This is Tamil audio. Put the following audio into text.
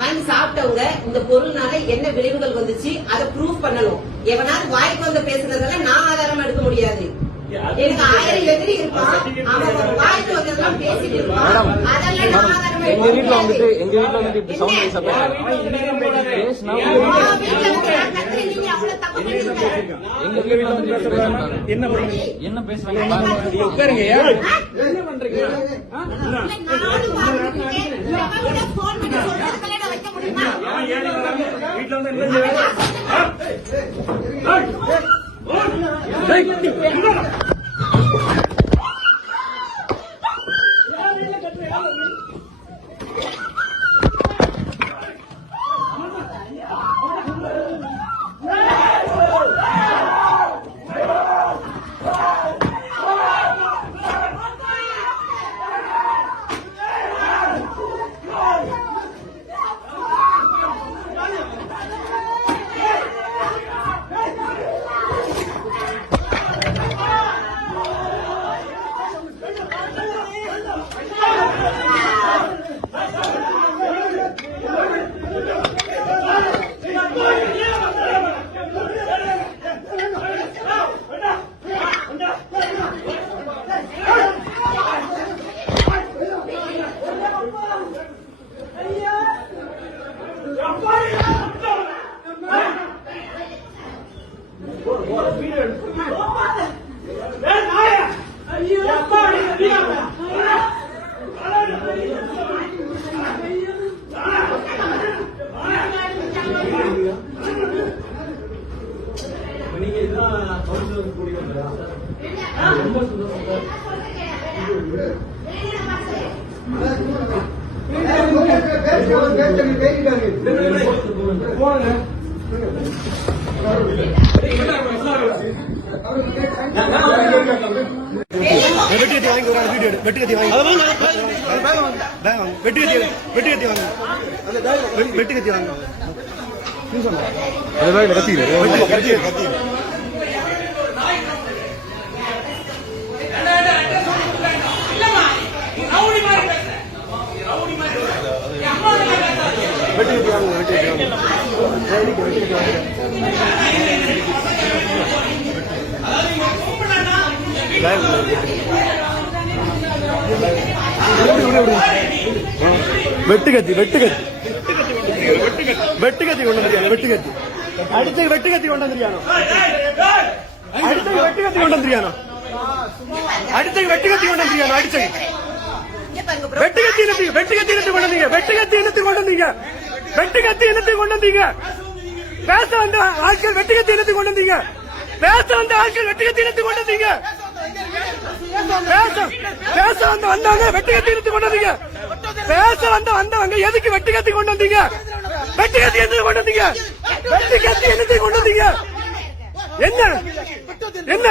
வாங்கி சாப்பிட்டவங்க இந்த பொருள்னால என்ன விளைவுகள் வந்துச்சு அதை ப்ரூவ் பண்ணணும். எவனாவது வாய்க்கு வந்து பேசுறதெல்லாம் நான் ஆதாரமா எடுக்க முடியாது. எனக்கு 1000 எதிரி இருப்பான், அவன் வாய்க்கு வந்ததெல்லாம் பேசிட்டு இருப்பான், அதெல்லாம் நான் ஆதாரமா எடுக்க முடியாது. எங்க வீட்டுல வந்து இப்படி சவுண்ட் வைஸ் பேசுனா என்ன பேசுறாங்க உட்காருங்க. என்ன பண்றீங்க? வீட்டுல வந்து வெட்டுக்கத்தி வாங்க வெட்டுக்கத்தி கொண்டு வெட்டுக்கத்தி அடுத்த வெட்டுக்கத்தி கொண்டு வந்துருக்கானோ அடுத்த வெட்டுக்கத்தி கொண்டு வந்துருக்கானோ அடுத்த வெட்டுக்கத்தி கொண்டு வந்துருக்கானோ அடிச்ச வெட்டுக்கத்தி இனத்தை கொண்டு வந்தீங்க வெட்டுக்கத்தி இனத்தை கொண்டு வந்தீங்க வெட்டுக்கத்தி இனத்தை கொண்டு வந்தீங்க பேச வந்த ஆட்கள் வெட்டுக்கத்தி இனத்தை கொண்டு வந்தீங்க பேச வந்த ஆட்கள் வெட்டுக்கத்தி இனத்தை கொண்டு வந்தீங்க பேச வந்தவங்க வெட்டுக்கத்தி இனத்தை கொண்டு வந்தீங்க பேச வந்தவங்க எதுக்கு வெட்டுக்கத்தி கொண்டு வந்தீங்க வெட்டுக்கத்தி எந்த கொண்டு வந்தீங்க வெட்டுக்கத்தி என்னத்தை கொண்டு வந்தீங்க என்ன